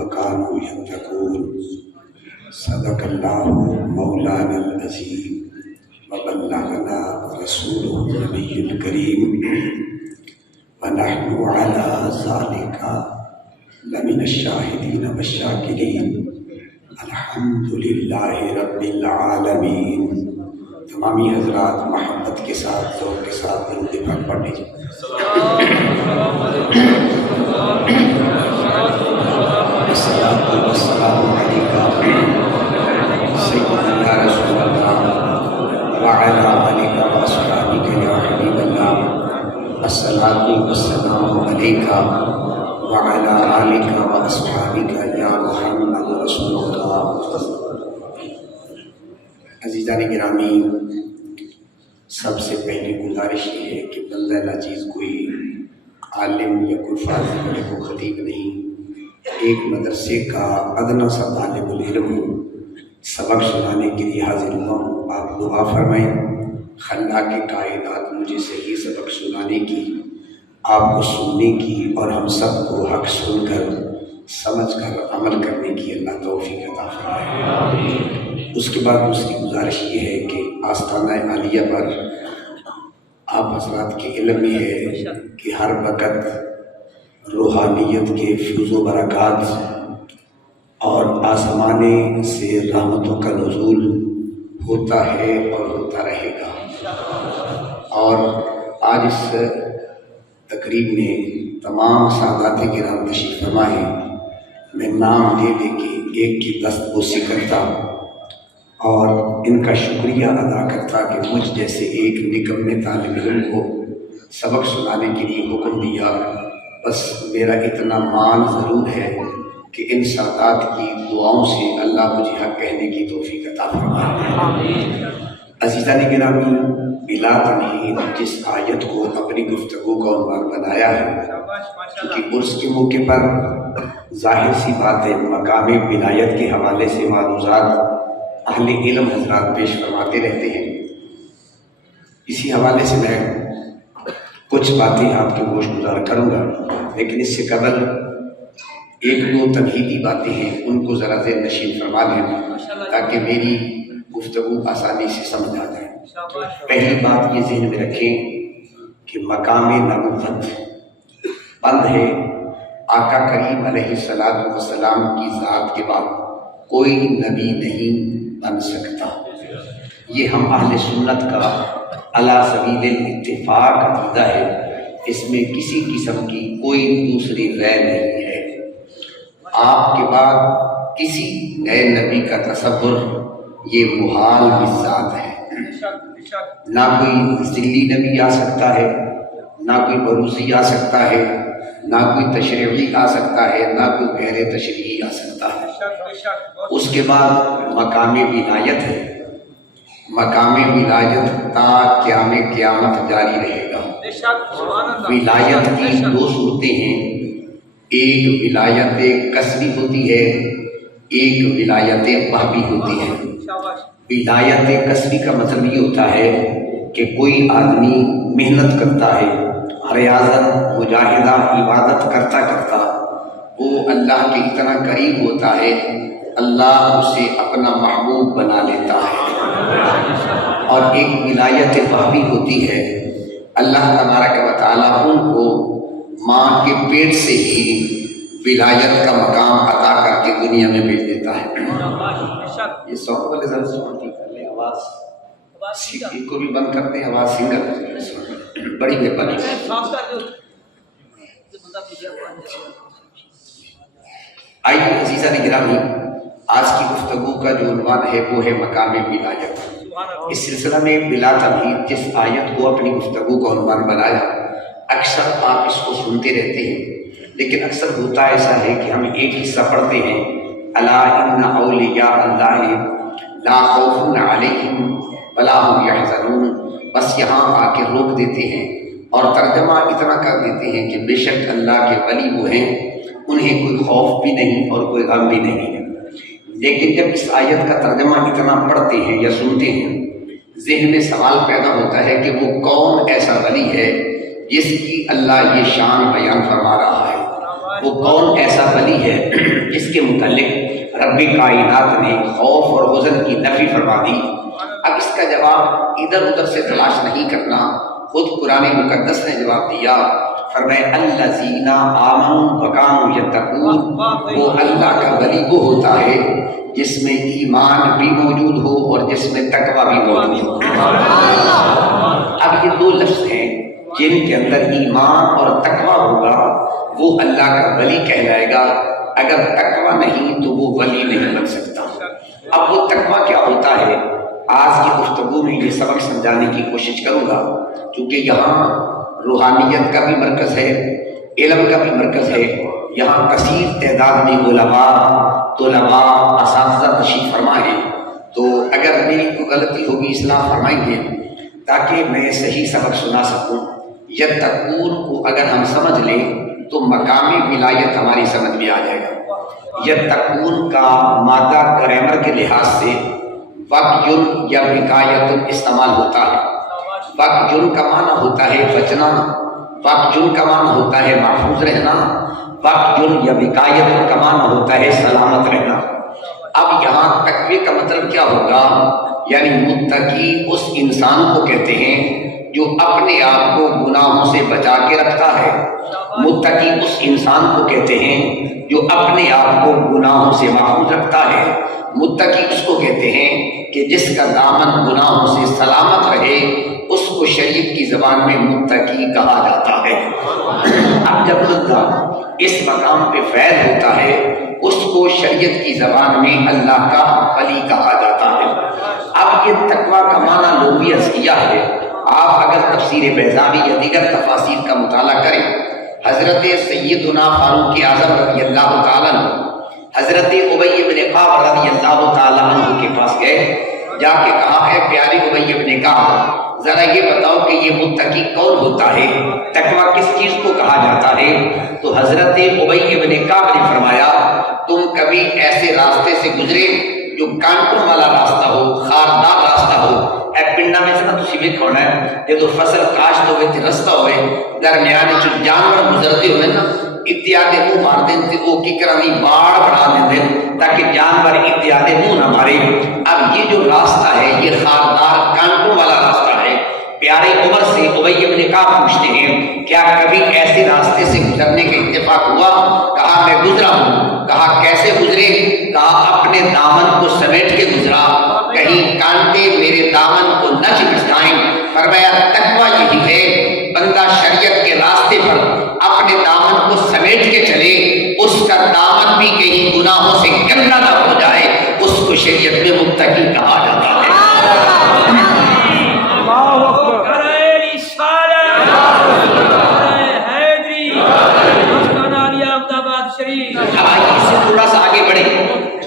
وكانوا يتقون صدق الله مولانا العظيم وبلغنا رسوله النبي الكريم ونحن على ذلك لمن الشاهدين والشاكرين الحمد للہ رب العالمین۔ تمامی حضرات محبت کے ساتھ ذوق کے ساتھ درود پاک پڑھ لیجیے۔ الصلاۃ والسلام علیک سیدنا یا رسول اللہ وعلی آلک واصحابک یا حبیب اللہ۔ الصلاۃ والسلام علیک وعلی آلک واصحابک یا محمد رسول اللہ۔ عزیزان گرامی، سب سے پہلی گزارش یہ ہے کہ بندہ ناچیز کوئی عالم یا کوئی فاضل یا کوئی خطیب نہیں، ایک مدرسے کا ادنا سا طالب العلم ہوں، سبق سنانے کے لیے حاضر ہوا ہوں۔ آپ دعا فرمائیں خلاق کائنات مجھے صحیح سبق سنانے کی، آپ کو سننے کی اور ہم سب کو حق سن کر سمجھ کر عمل کرنے کی اللہ توفیق عطا فرمائے۔ اس کے بعد دوسری گزارش یہ ہے کہ آستانہ عالیہ پر آپ حضرات کے علم میں ہے کہ ہر وقت روحانیت کے فیض و برکات اور آسمانے سے رحمتوں کا نزول ہوتا ہے اور ہوتا رہے گا۔ اور آج اس تقریب میں تمام سادات کرام تشریف فرما ہیں۔ میں نام لے لے کے ایک کی دستبوسی کرتا اور ان کا شکریہ ادا کرتا کہ مجھ جیسے ایک نکمے طالب علم کو سبق سنانے کے لیے حکم دیا۔ بس میرا اتنا مان ضرور ہے کہ ان سادات کی دعاؤں سے اللہ مجھے حق کہنے کی توفیق عطا فرمائے۔ عزیزان گرامی، بلا تمہید جس آیت کو اپنی گفتگو کا عنوان بنایا ہے، کیونکہ عرس کے موقع پر ظاہر سی بات ہے مقام ولایت کے حوالے سے معروضات اہل علم حضرات پیش فرماتے رہتے ہیں۔ اسی حوالے سے میں کچھ باتیں آپ کے گوش گزار کروں گا، لیکن اس سے قبل ایک دو تمہیدی باتیں ہیں، ان کو ذرا ذہن نشین فرما لیں تاکہ میری گفتگو آسانی سے سمجھ آ جائے۔ پہلی بات یہ ذہن میں رکھیں کہ مقام نبوت بند ہے آقا کریم علیہ السلام کی ذات کے بعد کوئی نبی نہیں بن سکتا۔ یہ ہم اہل سنت کا علی سبیل الاتفاق عقیدہ ہے، اس میں کسی قسم کی کوئی دوسری رائے نہیں ہے۔ آپ کے بعد کسی نئے نبی کا تصور یہ محال بذات ہے۔ نہ کوئی ذلی نبی آ سکتا ہے، نہ کوئی بروزی آ سکتا ہے، نہ کوئی تشریعی آ سکتا ہے، نہ کوئی غیر تشریعی آ سکتا ہے۔ اس کے بعد مقام ولایت ہے، مقام ولایت تا قیام قیامت جاری رہے گا۔ ولایت کی دو صورتیں ہیں، ایک ولایت کسبی ہوتی ہے، ایک ولایت وہبی ہوتی ہے۔ ولایت کسبی کا مطلب یہ ہوتا ہے کہ کوئی آدمی محنت کرتا ہے، ریاضت مجاہدہ عبادت کرتا کرتا وہ اللہ کے اتنا قریب ہوتا ہے، اللہ اسے اپنا محبوب بنا لیتا ہے۔ اور ایک ولایت وہبی ہوتی ہے، اللہ تبارک و تعالیٰ ان کو ماں کے پیٹ سے ہی ولایت کا مقام عطا کر کے دنیا میں بھیج دیتا ہے۔ یہ ساؤنڈ والے ذرا سنتی کر لیں، آواز سیکھی کو بھی بند کرتے ہیں، آواز سنگل بڑی مہربانی۔ آئیے عزیزان گرامی، آج کی گفتگو کا جو عنوان ہے وہ ہے مقام ولایت۔ اس سلسلہ میں بلا تمہید جس آیت کو اپنی گفتگو کا عنوان بنایا، اکثر آپ اس کو سنتے رہتے ہیں، لیکن اکثر ہوتا ایسا ہے کہ ہم ایک حصہ پڑھتے ہیں، الا ان اولیاء اللہ لا خوف علیہم ولا هم یحزنون، بس یہاں آ کے روک دیتے ہیں اور ترجمہ اتنا کر دیتے ہیں کہ بے شک اللہ کے ولی وہ ہیں انہیں کوئی خوف بھی نہیں اور کوئی غم بھی نہیں ہے۔ لیکن جب اس آیت کا ترجمہ اتنا پڑھتے ہیں یا سنتے ہیں، ذہن میں سوال پیدا ہوتا ہے کہ وہ کون ایسا ولی ہے جس کی اللہ یہ شان بیان فرما رہا ہے، وہ کون ایسا ولی ہے جس کے متعلق رب کائنات نے خوف اور حزن کی نفی فرما دی۔ اب اس کا جواب ادھر ادھر سے تلاش نہیں کرنا، خود قرآن مقدس نے جواب دیا، فرمائے الذین آمنوا وکانوا یتقون، وہ اللہ کا ولی وہ ہوتا ہے جس میں ایمان بھی موجود ہو اور جس میں تقوی بھی موجود ہو۔ اب یہ دو لفظ ہیں جن کے اندر ایمان اور تقوی ہوگا وہ اللہ کا ولی کہلائے گا، اگر تقوی نہیں تو وہ ولی نہیں بن سکتا۔ اب وہ تقوی کیا ہوتا ہے، آج کی گفتگو میں یہ سبق سمجھانے کی کوشش کروں گا، کیونکہ یہاں روحانیت کا بھی مرکز ہے، علم کا بھی مرکز ہے، یہاں کثیر تعداد میں علماء، طلباء، اساتذہ تشریف فرما ہے، تو اگر میری کوئی غلطی ہوگی اصلاح فرمائیں گے تاکہ میں صحیح سبق سنا سکوں۔ یتقون کو اگر ہم سمجھ لیں تو مقامی ولایت ہماری سمجھ میں آ جائے گا۔ یتقون کا مادہ گرامر کے لحاظ سے وقیٌ یا وقایۃ استعمال ہوتا ہے۔ وقیٌ کا معنی ہوتا ہے بچنا، وقیٌ کا معنی ہوتا ہے محفوظ رہنا، وقیٌ یا وقایۃ کا معنی ہوتا ہے سلامت رہنا۔ اب یہاں تقوی کا مطلب کیا ہوگا، یعنی متقی اس انسان کو کہتے ہیں جو اپنے آپ کو گناہوں سے بچا کے رکھتا ہے۔ متقی اس انسان کو کہتے ہیں جو اپنے آپ کو گناہوں سے محفوظ رکھتا ہے۔ متقی اس کو کہتے ہیں کہ جس کا دامن گناہوں سے سلامت رہے، اس کو شریعت کی زبان میں متقی کہا جاتا ہے۔ اب جب بندہ اس مقام پہ فیض ہوتا ہے اس کو شریعت کی زبان میں اللہ کا ولی کہا جاتا ہے۔ اب یہ تقوی کا معنی لغوی ازکیہ ہے۔ آپ اگر تفسیر بیضاوی یا دیگر تفاسیر کا مطالعہ کریں، حضرت سیدنا فاروق اعظم رضی اللہ تعالیٰ عنہ حضرت ابی بن کعب رضی اللہ تعالیٰ عنہ کے پاس گئے، جا کے کہا ہے پیارے ابی بن کعب ذرا یہ بتاؤ کہ یہ متقی کون ہوتا ہے، تقوی کس چیز کو کہا جاتا ہے؟ تو حضرت ابی بن کعب نے فرمایا تم کبھی ایسے راستے سے گزرے جو کانٹوں والا راستہ ہو، خاردار راستہ ہو، اے پنڈا میں سے نا تسی ویکھو نا جدو فصل کاشت ہوئے تے رستہ ہوئے درمیانے چ جانور گزرتے ہوئے نا اتیادے منہ مار دیں تے وہ کی کرانی باڑ بنا دیں تاکہ جانور اتیادے منہ نہ مارے۔ اب یہ جو راستہ ہے یہ خاردار کانٹوں والا راستہ ہے۔ پیارے عمر سے ابی بن کعب پوچھتے ہیں کیا کبھی ایسے راستے سے گزرنے کا اتفاق ہوا؟ کہا میں گزرا ہوں۔ کہا کیسے گزرے؟ کہا اپنے دامن کو سمیٹ کے گزرا، کہیں کانٹے میرے دامن کو نہ چبھائیں۔ فرمایا تقویٰ یہی ہے بندہ شریعت کے راستے پر اپنے دامن کو سمیٹ کے چلے، اس کا دامن بھی کہیں گناہوں سے گندا نہ ہو جائے، اس کو شریعت میں متقی کہا جاتا ہے۔ اس سے تھوڑا سا آگے بڑھے،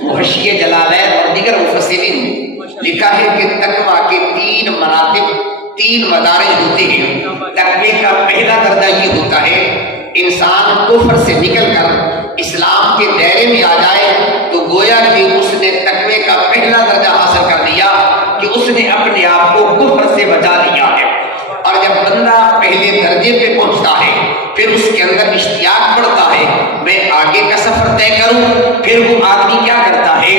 محشی جلالین اور دیگر مفسرین نے لکھا ہے کہ تقویٰ کے تین مراتب، تین مدارج ہوتے ہیں۔ تقوی کا پہلا درجہ یہ ہوتا ہے انسان کفر سے نکل کر اسلام کے دائرے میں آ جائے تو گویا کہ اس نے تقوی کا پہلا درجہ حاصل کر لیا کہ اس نے اپنے آپ کو کفر سے بچا لیا ہے۔ اور جب بندہ پہلے درجے پہ پہنچتا ہے پھر اس کے اندر اشتیاق بڑھتا ہے میں آگے کا سفر طے کروں۔ پھر وہ آدمی کیا کرتا ہے،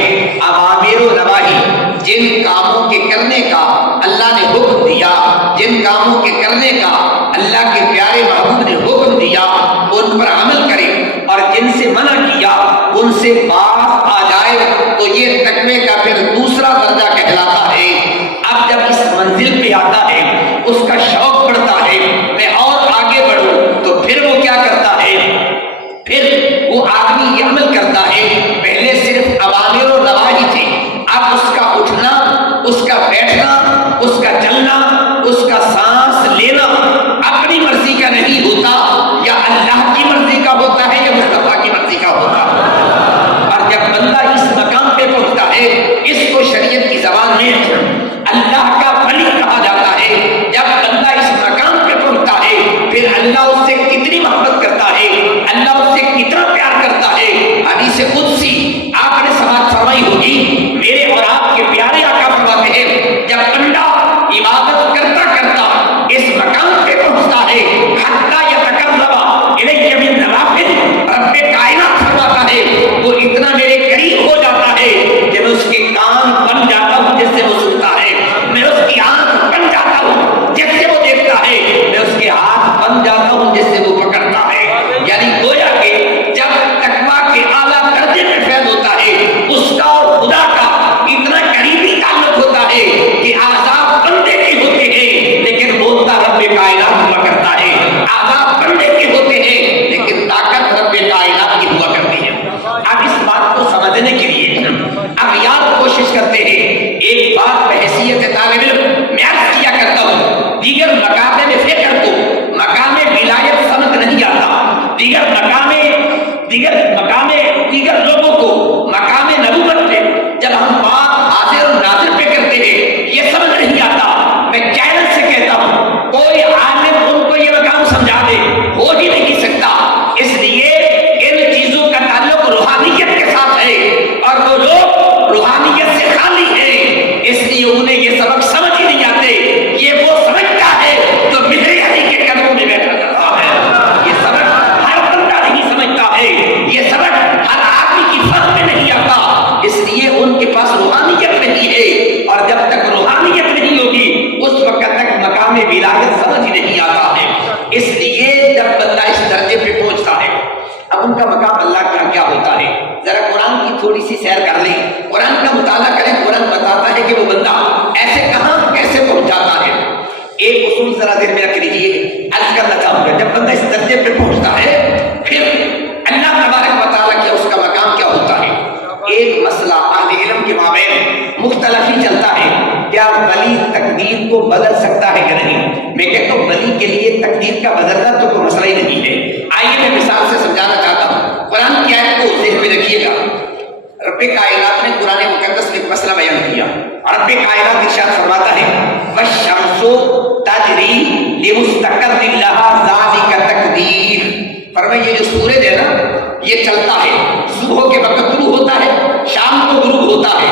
اوامر و نواہی، جن کاموں کے کرنے کا اللہ نے حکم دیا، جن کاموں کے کرنے کا اللہ کے پیارے محبوب نے حکم دیا ان پر عمل کرے، اور جن سے منع کیا ان سے باز آ جائے، تو یہ تقوی کا پھر دوسرا درجہ کہلاتا ہے۔ اب جب اس منزل پہ آتا ہے اس کا شوق بڑھتا ہے میں اور آگے بڑھوں، تو پھر وہ کیا کرتا ہے، پھر وہ آدمی یہ عمل کرتا ہے پہلے صرف اوامر و نواہی تھے، اب اس کا اٹھنا، اس کا بیٹھنا، اس کا چلنا، اس کا سانس لینا اپنی مرضی کا نہیں ہوتا، یا اللہ کی مرضی کا ہوتا ہے یا مصطفیٰ کی مرضی کا ہوتا ہے۔ اور جب بندہ اس مقام پہ پہنچتا ہے اس کو شریعت کی زبان میں اللہ کا ولی کہا جاتا ہے۔ تھوڑی سی سیر کر لیں، قرآن کا مطالعہ کریں، قرآن بتاتا ہے کہ وہ بندہ ایسے کہاں کیسے پہنچ جاتا ہے۔ ایک اصول ذرا دیر میں رکھ لیجیے، عرض کرنا چاہوں گا، جب بندہ اس درجے پہ پہنچتا ہے پھر اللہ تبارک و تعالیٰ کیا اس کا مقام کیا ہوتا ہے۔ ایک مسئلہ اہل علم کے مابین مختلف ہی چلتا ہے، کیا ولی تقدیر کو بدل سکتا ہے کہ نہیں؟ میں کہتا ہوں ولی کے لیے تقدیر کا بدلنا تو کوئی مسئلہ ہی نہیں ہے۔ آئیے میں مثال سے سمجھانا چاہتا ہوں، قرآن کی آیت کو ذہن میں رکھیے گا۔ رب کائنات نے قرآن مقدس میں ایک مسئلہ بیان کیا، اور رب کائنات ارشاد فرماتا ہے وَالشَّمْسُ تَجْرِي لِمُسْتَقَرٍّ لَهَا ذَلِكَ تَقْدِيرٌ۔ فرمایا یہ جو سورج ہے نا یہ چلتا ہے، صبح کے وقت طلوع ہوتا ہے، شام کو غروب ہوتا ہے،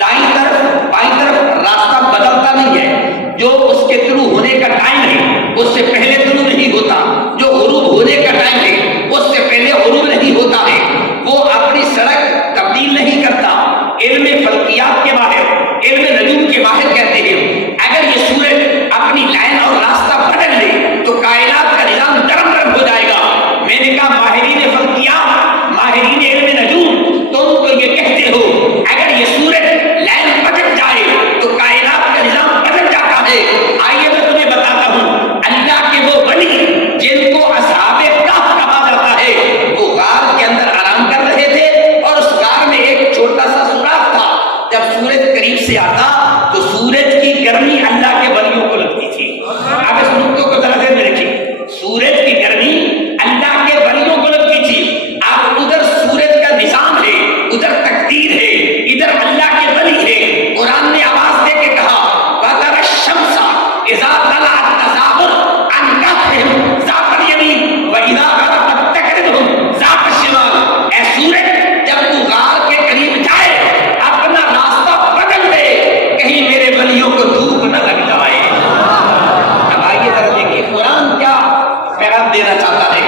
دائیں طرف بائیں طرف راستہ بدلتا نہیں ہے، جو اس کے طلوع ہونے کا ٹائم ہے اس سے پہلے طلوع نہیں ہوتا، جو غروب ہونے کا ٹائم ہے اس سے پہلے غروب نہیں ہوتا ہے، وہ اپنی سڑک تبدیل نہیں کرتا۔ علم فلکیات کے ماہر، علم نجوم کے ماہر کہتے ہیں اگر یہ سورج اپنی لائن اور راستہ بدل لے تو کائنات کا نظام درم درم ہو جائے گا۔ میں نے کہا ماہرین فلکیات، ماہرین علم نجوم، تم تو یہ کہتے ہو اگر یہ سورج لائن بدل جائے تو کائنات کا نظام بدل جاتا ہے۔ آئیے میں تمہیں بتاتا ہوں، اللہ کے وہ ولی جن کو اصحاب کہف کہا جاتا ہے، وہ غار کے اندر آرام کر رہے تھے اور اس غار میں ایک چھوٹا سا سوراخ تھا، جب سورج قریب سے آتا تو سورج کی گرمی اللہ کے ولیوں کو لگتی تھی۔ آپ اس نقطے کو ذرا ذہن میں رکھیے، سورج کی گرمی اللہ کے ولیوں کو لگتی تھی۔ آپ ادھر سورج کا نظام ہے، ادھر تقدیر ہے، ادھر اللہ کے ولی ہے۔ قرآن نے آواز دے کے کہا وَتَرَى الشَّمْسَ إِذَا طَلَعَتْ تَزَاوَرُ عَنْ كَهْفِهِمْ ذَاتَ الْيَمِينِ وَإِذَا غَرَبَتْ تَقْرِضُهُمْ ذَاتَ الشِّمَالِ۔ اے سورج جب تو غار کے قریب جائے اپنا راستہ بدل دے، کہیں میرے ولیوں کو دھوپ نہ لگ جائے۔ اب آئیے ذرا دیکھیے قرآن کیا پیغام دینا چاہتا ہے۔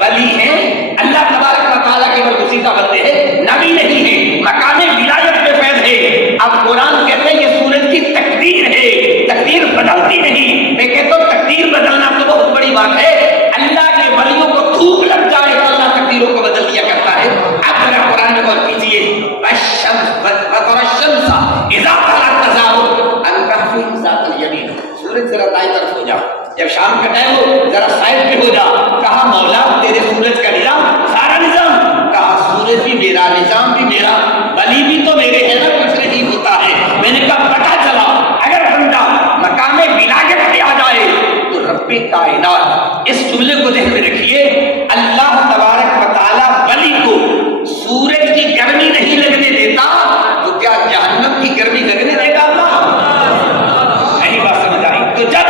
ولی ہیں اللہ تبارک و تعالیٰ کے برگزیدہ بندے ہیں، نبی نہیں ہے، مقام ولایت پہ فیض ہے۔ اب قرآن کہتے ہیں یہ سورج کی تقدیر ہے، تقدیر بدلتی نہیں۔ میں کہتا ہوں تقدیر بدلنا تو بہت بڑی بات ہے، اللہ کے ولیوں کو دھوپ لگ جائے تو اللہ تقدیروں کو بدل دیا کرتا ہے۔ اب ذرا قرآن میں غور کیجیے، وَتَرَى الشَّمْسَ إِذَا طَلَعَتْ تَزَاوَرُ عَنْ كَهْفِهِمْ ذَاتَ الْيَمِينِ۔ سورج ذرا دائیں طرف ہو جا، جب شام کا ٹائم ہو ذرا سائڈ پہ ہو جا۔ کہا مولا تیرے سورج کا نظام سارا نظام، کہا سورج بھی میرا، نظام بھی میرا، ولی بھی تو میرے ہیں نا، کچھ نہیں ہوتا ہے۔ میں نے کہا پتہ چلا اگر بندہ مقام ولایت پہ آ جائے تو رب کائنات، اس جملے کو ذہن میں رکھیے، اللہ تبارک و تعالیٰ ولی کو سورج کی گرمی نہیں لگنے دیتا تو کیا جہنم کی گرمی لگنے دے گا اللہ؟ نہیں بات سمجھ آئی؟ تو جب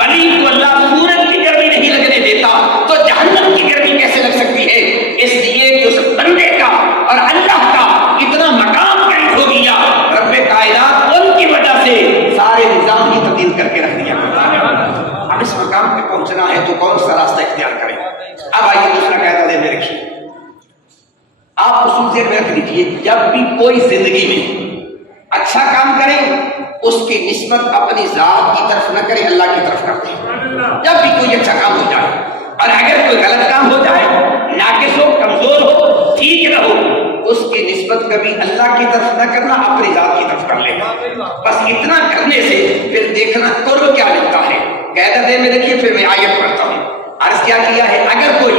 ولی کو اللہ سورج کی گرمی نہیں لگنے دیتا تو جہنم کی گرمی کیسے لگ سکتی ہے؟ اس لیے کہ اس بندے کا اور اللہ کا اتنا مقام قائم ہو گیا، رب کائنات ان کی وجہ سے سارے نظام ہی تبدیل کر کے رکھ دیا کرتا ہے۔ اب اس مقام پہ پہنچنا ہے تو کون سا راستہ اختیار کریں؟ اب آئیے دوسرا قاعدہ ذہن میں رکھیے، آپ اصول ذہن میں رکھ لیجیے، جب بھی کوئی زندگی میں اچھا کام کریں اس کی نسبت اپنی ذات کی طرف نہ کریں، اللہ کی طرف کرتے ہیں۔ جب بھی کوئی اچھا کام ہو جائے اور اگر کوئی غلط کام ہو جائے، ناقص ہو، کمزور ہو، ٹھیک نہ ہو، اس کی نسبت کبھی اللہ کی طرف نہ کرنا، اپنی ذات کی طرف کر لینا۔ بس اتنا کرنے سے پھر دیکھنا قرب کیا ملتا ہے۔ قاعدہ دے میں دیکھیے، پھر میں آیت پڑھتا ہوں۔ عرض کیا ہے، اگر کوئی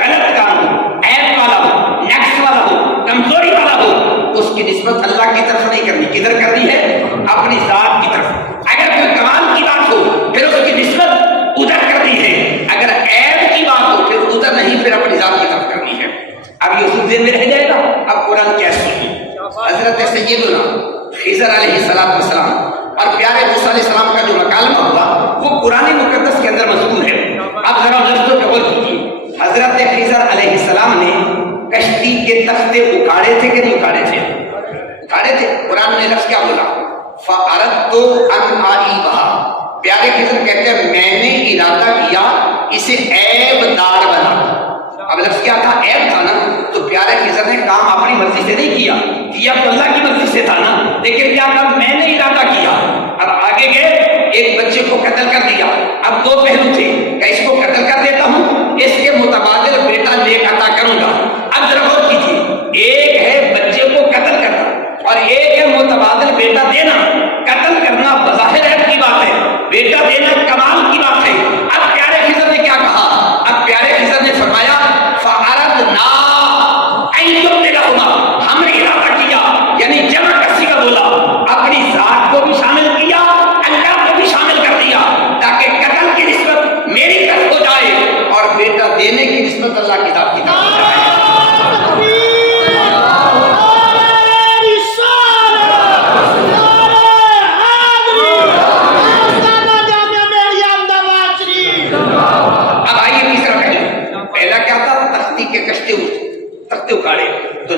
غلط کام ہو، عیب والا ہو، نقص والا ہو، کمزوری والا ہو، اس کی نسبت اللہ کی طرف نہیں کرنی، کدھر کرنی ہے؟ اپنی ذات کی طرف۔ اگر کوئی کمال کی بات ہو پھر اس کی نسبت ادھر کرنی ہے، اگر عیب کی بات ہو پھر ادھر نہیں، پھر اپنی ذات کی طرف کرنی ہے۔ اب یہ اصول ذہن میں رہ جائے گا۔ اب قرآن کیا سنیے، حضرت سیدنا خضر علیہ السلام اور پیارے موسیٰ علیہ السلام کا جو مکالمہ ہوا وہ قرآن مقدس کے اندر مذکور ہے۔ اب ذرا لفظوں پہ غور کیجیے، حضرت خضر علیہ السلام نے کشتی کے تختے اکھاڑے تھے کہ نہیں اکھاڑے تھے؟ اکھاڑے تھے۔ قرآن نے لفظ کیا بولا؟ فَأَرَدْتُ أَنْ أَعِيبَهَا۔ پیارے خضر کہتے ہیں میں نے ارادہ کیا اسے عیب دار بنا۔ اب لفظ کیا تھا؟ عیب تھا نا، تو پیارے خضر نے کام اپنی مرضی سے نہیں کیا تو اللہ کی مرضی سے تھا نا، لیکن کیا کہا؟ میں نے ارادہ کیا۔ اب آگے گئے، ایک بچے کو قتل کر دیا۔ اب دو پہلو تھے، کہ اس کو قتل کر دیتا ہوں، اس کے متبادل بیٹا نیک عطا کروں گا۔ اب ذرا غور کیجیے، ایک ہے بچے کو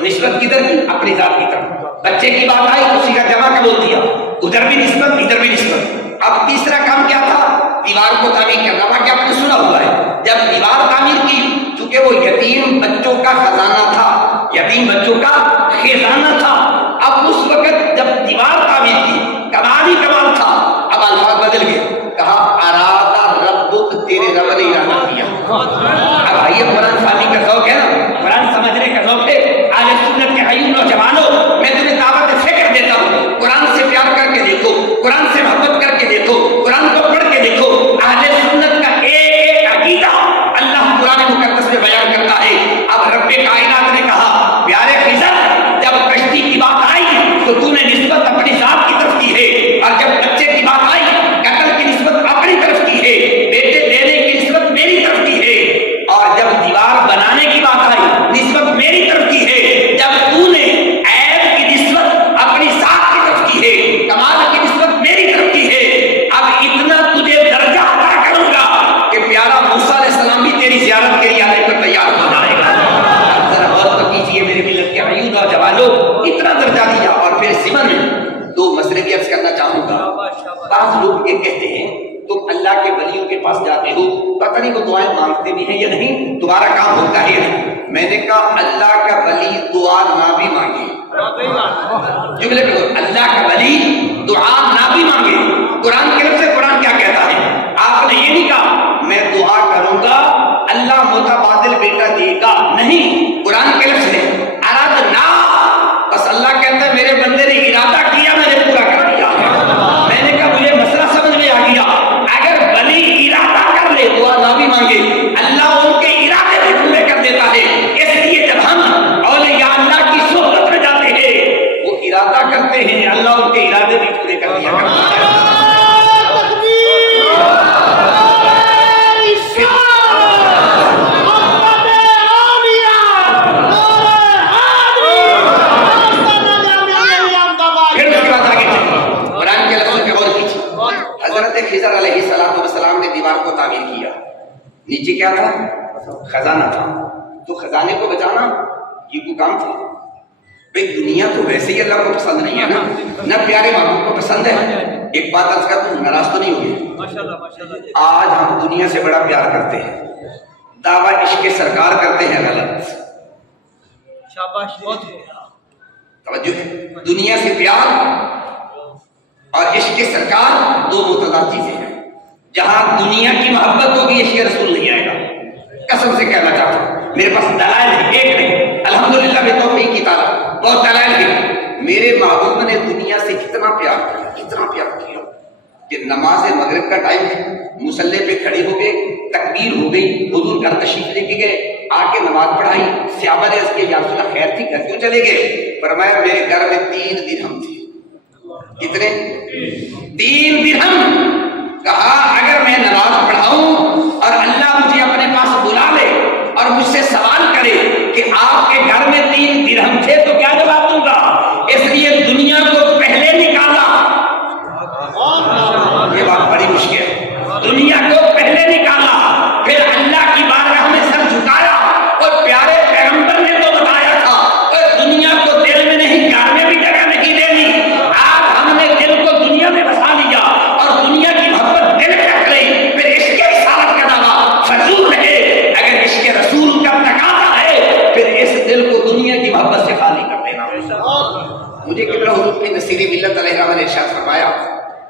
نسبت کدھر کی؟ اپنی ذات کی طرف. بچے کی بات آئی تو سیدھا جمع کا بول دیا, ادھر بھی نسبت ادھر بھی نسبت. اب تیسرا کام کیا تھا؟ دیوار کو تعمیر کرنا تھا. کہ آپ نے سنا ہوا ہے جب دیوار تعمیر کی, چونکہ وہ یتیم بچوں کا خزانہ تھا, یتیم بچوں کا خزانہ تھا. اب اس وقت جب دیوار تعمیر کی, کمال ہی کمال تھا. اب الفاظ بدل گئے, کہا ارادہ ربک, تیرے رب نے ارادہ کیا. اب آئیے قرآن فہمی کا ذوق ہے نا, قرآن سمجھنے کا ذوق ہے. اہل سنت کے حیوں نوجوانوں, میں تمہیں دعوت فکر دیتا ہوں, قرآن سے پیار کر کے دیکھو, قرآن سے محبت کر کے دیکھو, قرآن کو پڑھ کے دیکھو. اہل سنت کا ایک عقیدہ اللہ قرآن مقدس میں بیان کرتا ہے. اب رب کائنات نے کہا پیارے خضر, جب کشتی کی بات آئی تو تو نے نسبت اپنی ذات کی طرف کی ہے, اور جب بچے کی بات آئی قتل کی نسبت اپنی طرف کی ہے, بیٹے دینے کی نسبت میری طرف کی ہے, اور جب دیوار بنانے کی بات آئی نسبت میری طرف کی ہے. جب تو نے عیب کی نسبت اپنی ذات کی طرف کی ہے, کمال کی نسبت میری طرف کی ہے. اب اتنا تجھے درجہ عطا کروں گا کہ پیارا موسیٰ علیہ السلام بھی تیری زیارت کے لیے آنے پر تیار ہو جائے گا. ذرا غور تو کیجیے میرے ملت کے حیوں نوجوانوں, اتنا درجہ دیا. اور پھر ضمن میں دو مسئلے بھی عرض کرنا چاہوں گا. بعض لوگ یہ کہتے ہیں تم اللہ کے ولیوں کے پاس جاتے ہو, پتہ نہیں وہ دعائیں مانگتے بھی ہیں یا نہیں, تمہارا کام ہوتا ہے یا نہیں. میں نے کہا اللہ کا ولی دعا نہ بھی مانگے, جملے پہ اللہ کا ولی دعا نہ بھی مانگے. قرآن کی طرف سے قرآن کیا کہتا ہے؟ آپ نے یہ نہیں کہا میں دعا کروں گا اللہ متبادل بیٹا دے گا, نہیں. قرآن کے لفظ ہے ارادنا, بس اللہ کہتا ہے میرے بندے نے ارادہ کیا, میں نے پورا کر دیا. میں نے کہا مجھے مسئلہ سمجھ میں آ گیا. اگر ولی ارادہ کر لے دعا نہ بھی مانگے, اللہ ان کے ارادے بھی پورے کر دیتا ہے. اس لیے جب ہم اولیاء اللہ کی صحبت میں جاتے ہیں وہ ارادہ کرتے ہیں, اللہ ان کے ارادے بھی پورے کر دیا کرتا ہے. خضر علیہ السلام نے دیوار کو تعمیر کیا, نیچے کیا تھا؟ خزانہ تھا. تو خزانے کو بچانا یہ کوئی کام تھا؟ بھئی دنیا تو ویسے ہی اللہ کو پسند نہیں ہے نا, نہ پیارے محبوب کو پسند ہے. ایک بات عرض کرتا ہوں, ناراض تو نہیں ہوگی. آج ہم دنیا سے بڑا پیار کرتے ہیں, دعویٰ عشق سرکار کرتے ہیں, غلط. توجہ ہے, دنیا سے پیار اور عشق سرکار دو متضاد چیزیں ہیں. جہاں دنیا کی محبت ہوگی عشق رسول نہیں آئے گا. قسم سے کہنا چاہتا ہوں, میرے پاس دلائل ہے, ایک نہیں, الحمدللہ بتوفیق کی تعالیٰ بہت دلائل ہے. میرے محبوب نے دنیا سے کتنا پیار کیا, کتنا پیار کیا کہ نماز مغرب کا ٹائم ہے, مصلی پہ کھڑے ہو گئے, تکبیر ہو گئی, حضور گھر تشریف لے کے گئے, آ کے نماز پڑھائی. صحابہ نے اس کے یا رسول اللہ خیر تھی, گھر کیوں چلے گئے؟ فرمایا میرے گھر میں 3 درہم تھے. کتنے؟ 3 درہم. کہا اگر میں نماز پڑھاؤں اور اللہ مجھے اپنے پاس بلا لے اور مجھ سے سوال کرے کہ آپ کے گھر میں 3 درہم تھے تو کیا جواب دوں گا؟ اس لیے دنیا کو پہلے نکالا. یہ بات بڑی مشکل ہے. دنیا کو پہلے نکالا, پھر اللہ کی بارگاہ میں سر جھکایا, اور پیارے پیغمبر نے تو بتایا تھا اور دنیا کو دل میں نہیں گھر میں بھی جگہ نہیں دینی. آج ہم نے دل کو دنیا میں بسا لیا اور دنیا کی محبت دل میں رکھ لی, پھر عشق رسالت کا دعویٰ فضول ہے. اگر عشق رسول کا تقاضا ہے پھر اس دل کو دنیا کی محبت سے خالی کر دینا. مجھے قبلہ حضور کی نصیر ملت علیہ الرحمہ نے ارشاد فرمایا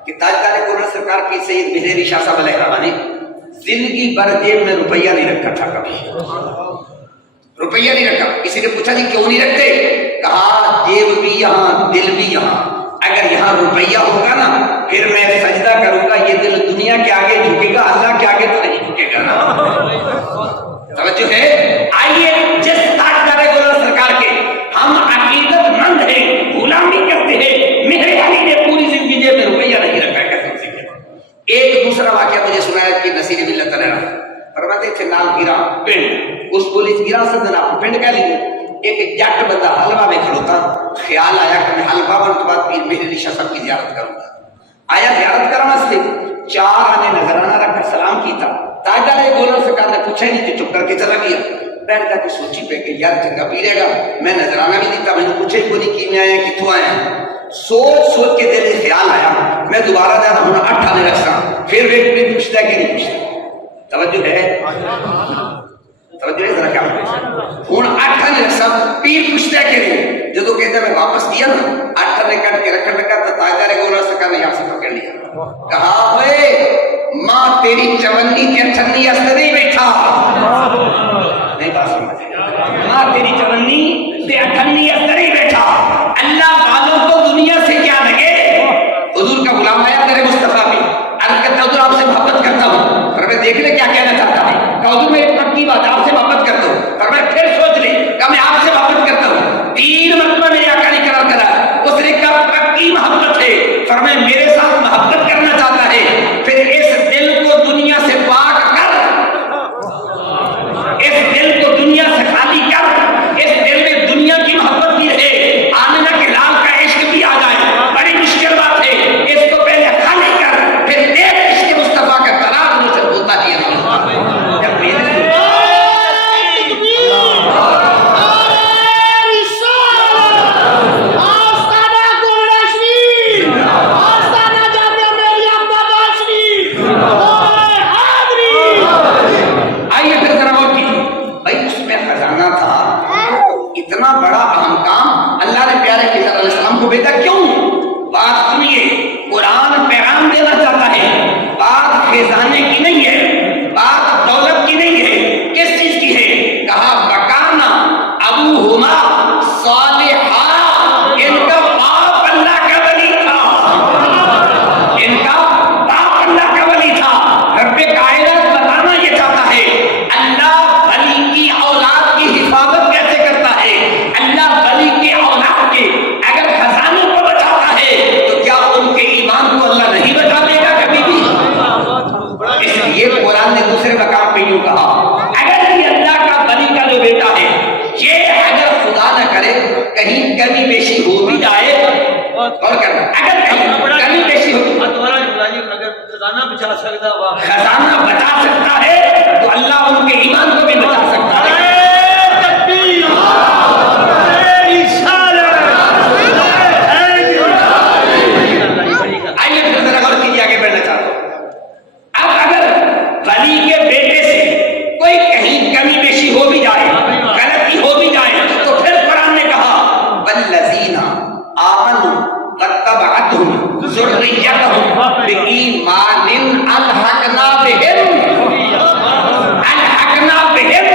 کہ تاجدار گورنر سرکار کی سید مہر شاہ صاحب علیہ الرحمہ نے زندگی بھر جیب میں روپیہ نہیں رکھا تھا, کبھی روپیہ نہیں رکھا. کسی نے پوچھا جی کیوں نہیں رکھتے؟ کہا جیب بھی یہاں دل بھی یہاں, اگر یہاں روپیہ ہوگا نا پھر میں سجدہ کروں گا, یہ دل دنیا کے آگے جھکے گا, اللہ کے آگے تو نہیں جھکے گا نا. توجہ ہے. آئیے جس تاجدار گورنر سرکار کے ہم عقیدت مند ہیں, غلامی کرتے ہیں, مہر علی نے پوری زندگی جیب میں روپیہ نہیں رکھا. قسم سے کہتا ہوں. ایک دوسرا واقعہ مجھے سنایا کہ نصیر ملت علیہ فرماتے تھے نال گرا پنڈ, اس پولیس گرا سے آپ پنڈ کہہ لیجیے. ایک جٹ بندہ حلوہ میں کھڑوتا, خیال آیا کہ میں حلوہ بن کے بعد پیر مہر علی شاہ صاحب کی زیارت کروں گا. آیا زیارت کرنا سے 4 آنے نظرانہ رکھ کر سلام کیتا. تاجدار گورنر سرکار نے پوچھا نہیں کہ چپ کر کے چلا گیا. بیٹھ جا کے سوچی پہ کہ یار چنگا پی رہے گا میں نظرانہ بھی دیتا میں نے پوچھے کو نہیں کی میں آیا کتوں آیا سوچ سوچ کے دل خیال آیا میں دوبارہ جانا ہوں 8 آنے رکھا پھر وہ پوری پوچھتا ہے کہ نہیں پوچھتا توجہ ہے ذرا کیا ہوں 8 آنے رکھا پیر پوچھتا ہے کہ نہیں جدو کہتا ہے میں واپس کیا نا 8 آنے کٹ کے رکھنے لگا تو تاجدار گولا سکا میں یہاں سے پکڑ لیا کہا ہوئے ماں تیری چونی کے ٹھنی اثر نہیں بیٹھا نہیں بات سمجھے ماں تیری چونی تے ٹھنی اثر نہیں بیٹھا اللہ والوں کو دنیا سے کیا لگے حضور کا غلام آیا تیرے مصطفیٰ بھی عرض کرتا حضور آپ سے محبت کرتا ہوں پر میں دیکھ لے کیا کہنا چاہتا ہے کہ حضور میں ایک پکی بات آپ سے محبت کرتا ہوں پر میں پھر سوچ لی کہ میں آپ سے محبت کرتا ہوں 3 مرتبہ میرے آقا نے قرار کرا اس نے کہا پکی محبت ہے فرمایا میرے ساتھ محبت کرنا چاہتا ہے پھر اس دل کو دنیا سے پاک کر اس دل کو دنیا سے خالی کر اس دل میں دنیا کی محبت بھی رہے آمنہ کے لال کا عشق بھی آ جائے بڑی مشکل بات ہے اس کو پہلے خالی کر پھر ایک عشق مصطفیٰ کا طلاق مجھ سے ہوتا ہی نہیں اتنا بڑا اہم کام اللہ نے پیارے خضر علیہ السلام کو بھیجا کیوں بات سنیے قرآن پیغام دینا چاہتا ہے بات خزانے کی نہیں ہے بات دولت کی نہیں ہے کس چیز کی ہے کہا بکانا ابوہما صالحا ان کا باپ اللہ کا ولی تھا ان کا باپ اللہ کا ولی تھا رب کائنات بتانا یہ چاہتا ہے اللہ ولی کی اولاد کی حفاظت کیسے کرتا ہے اللہ ولی کی اولاد کے اگر خزانوں کو بچاتا ہے تو کیا ان کے ایمان کو اللہ نہیں بچا دے گا کبھی بھی اس لیے قرآن نے دوسرے مقام پہ یوں کہا اگر یہ اللہ کا ولی کا جو بیٹا ہے یہ اگر خدا نہ کرے کہیں کمی بیشی ہو بھی جائے اور کرنا اگر کہیں کمی بیشی ہو خزانہ بچا سکتا ہے تو اللہ ان کے ایمان کو بھی بچا سکتا ہے آئیے پھر ذرا غور کیجیے آگے بڑھنا چاہتا ہوں اب اگر ولی کے بیٹے سے کوئی کہیں کمی بیشی ہو بھی جائے غلطی ہو بھی جائے تو پھر قرآن نے کہا والذین آمنوا واتبعتهم ذریتهم بإیمان الحقنا بهم